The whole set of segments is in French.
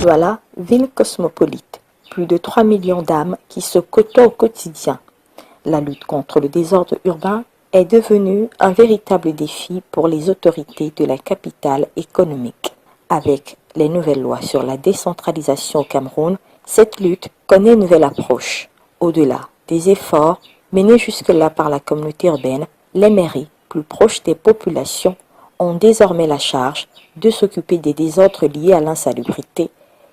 Douala, ville cosmopolite, plus de 3 millions d'âmes qui se côtoient au quotidien. La lutte contre le désordre urbain est devenue un véritable défi pour les autorités de la capitale économique. Avec les nouvelles lois sur la décentralisation au Cameroun, cette lutte connaît une nouvelle approche. Au-delà des efforts menés jusque-là par la communauté urbaine, les mairies, plus proches des populations, ont désormais la charge de s'occuper des désordres liés à l'insalubrité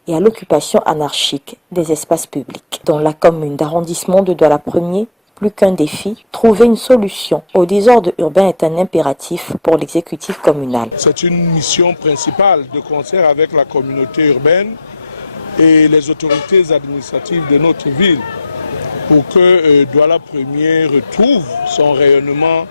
et à l'occupation anarchique des espaces publics. Dans la commune d'arrondissement de Douala 1er, plus qu'un défi, trouver une solution au désordre urbain est un impératif pour l'exécutif communal. C'est une mission principale de concert avec la communauté urbaine et les autorités administratives de notre ville pour que Douala 1er retrouve son rayonnement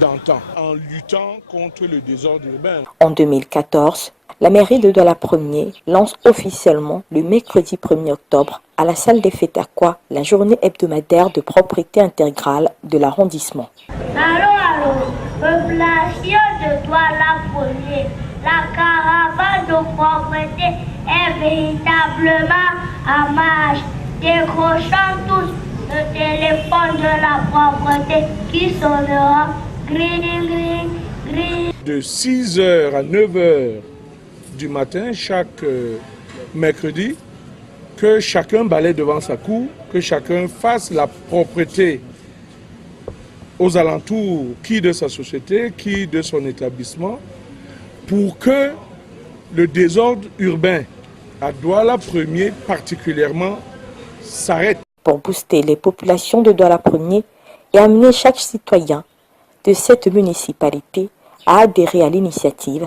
d'antan en luttant contre le désordre urbain. En 2014, la mairie de Douala 1er lance officiellement le mercredi 1er octobre à la salle des fêtes Aqua la journée hebdomadaire de propriété intégrale de l'arrondissement. Allô, population de Douala 1er, la caravane de propreté est véritablement en marche. Décrochons tous le téléphone de la propreté qui sonnera. De 6h à 9h du matin, chaque mercredi, que chacun balaie devant sa cour, que chacun fasse la propreté aux alentours, qui de sa société, qui de son établissement, pour que le désordre urbain à Douala 1er particulièrement s'arrête. Pour booster les populations de Douala 1er et amener chaque citoyen de cette municipalité à adhérer à l'initiative,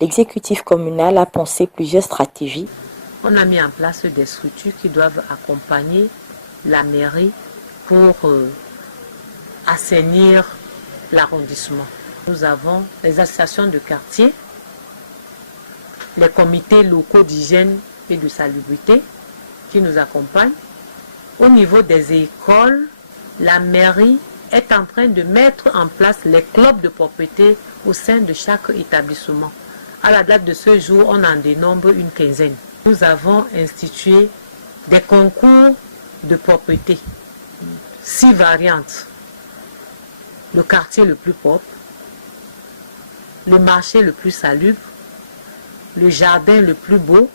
l'exécutif communal a pensé plusieurs stratégies. On a mis en place des structures qui doivent accompagner la mairie pour assainir l'arrondissement. Nous avons les associations de quartier, les comités locaux d'hygiène et de salubrité qui nous accompagnent. Au niveau des écoles, la mairie est en train de mettre en place les clubs de propreté au sein de chaque établissement. À la date de ce jour, on en dénombre une quinzaine. Nous avons institué des concours de propreté, 6 variantes. Le quartier le plus propre, le marché le plus salubre, le jardin le plus beau,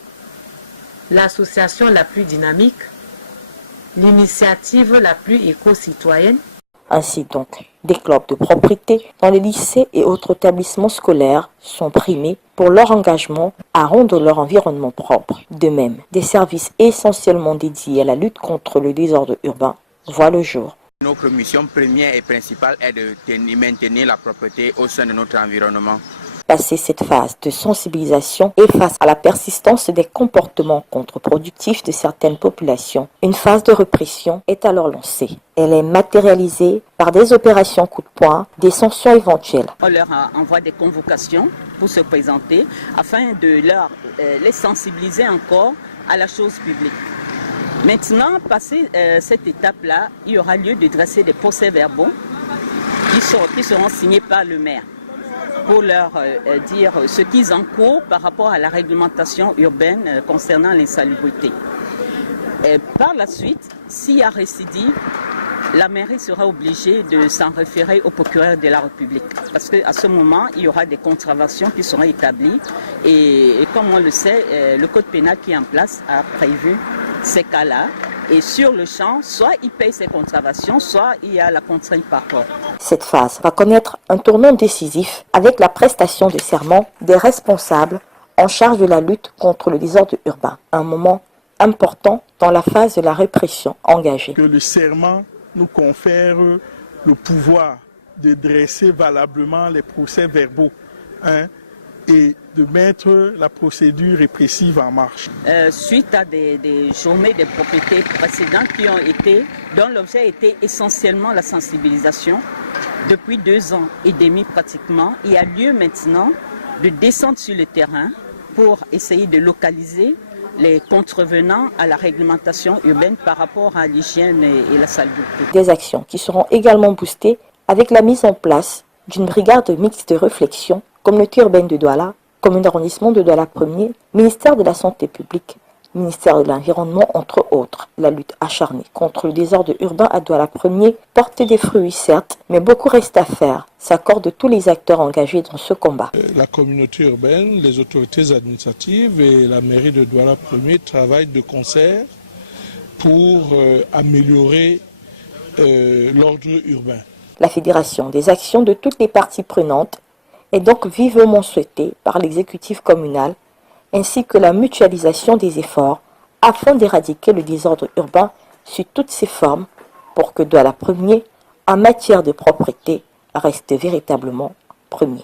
l'association la plus dynamique, l'initiative la plus éco-citoyenne. Ainsi donc, des clubs de propreté dans les lycées et autres établissements scolaires sont primés pour leur engagement à rendre leur environnement propre. De même, des services essentiellement dédiés à la lutte contre le désordre urbain voient le jour. Notre mission première et principale est de maintenir la propreté au sein de notre environnement. Passé cette phase de sensibilisation et face à la persistance des comportements contre-productifs de certaines populations, une phase de répression est alors lancée. Elle est matérialisée par des opérations coup de poing, des sanctions éventuelles. On leur envoie des convocations pour se présenter afin de les sensibiliser encore à la chose publique. Maintenant, passé cette étape-là, il y aura lieu de dresser des procès-verbaux qui seront signés par le maire, pour leur dire ce qu'ils encourent par rapport à la réglementation urbaine concernant l'insalubrité. Par la suite, s'il y a récidive, la mairie sera obligée de s'en référer au procureur de la République. Parce qu'à ce moment, il y aura des contraventions qui seront établies. Et comme on le sait, le code pénal qui est en place a prévu ces cas-là. Et sur le champ, soit il paye ses contraventions, soit il y a la contrainte par corps. Cette phase va connaître un tournant décisif avec la prestation de serment des responsables en charge de la lutte contre le désordre urbain. Un moment important dans la phase de la répression engagée. Que le serment nous confère le pouvoir de dresser valablement les procès-verbaux et de mettre la procédure répressive en marche. Suite à des journées de propriété précédentes dont l'objet était essentiellement la sensibilisation, depuis 2 ans et demi pratiquement, il y a lieu maintenant de descendre sur le terrain pour essayer de localiser les contrevenants à la réglementation urbaine par rapport à l'hygiène et la salubrité. Des actions qui seront également boostées avec la mise en place d'une brigade mixte de réflexion, communauté urbaine de Douala, commune d'arrondissement de Douala 1er, ministère de la Santé publique, ministère de l'Environnement, entre autres. La lutte acharnée contre le désordre urbain à Douala 1er porte des fruits, certes, mais beaucoup reste à faire, s'accordent tous les acteurs engagés dans ce combat. La communauté urbaine, les autorités administratives et la mairie de Douala 1er travaillent de concert pour améliorer l'ordre urbain. La fédération des actions de toutes les parties prenantes est donc vivement souhaitée par l'exécutif communal, ainsi que la mutualisation des efforts afin d'éradiquer le désordre urbain sous toutes ses formes pour que Douala 1er, en matière de propreté, reste véritablement premier.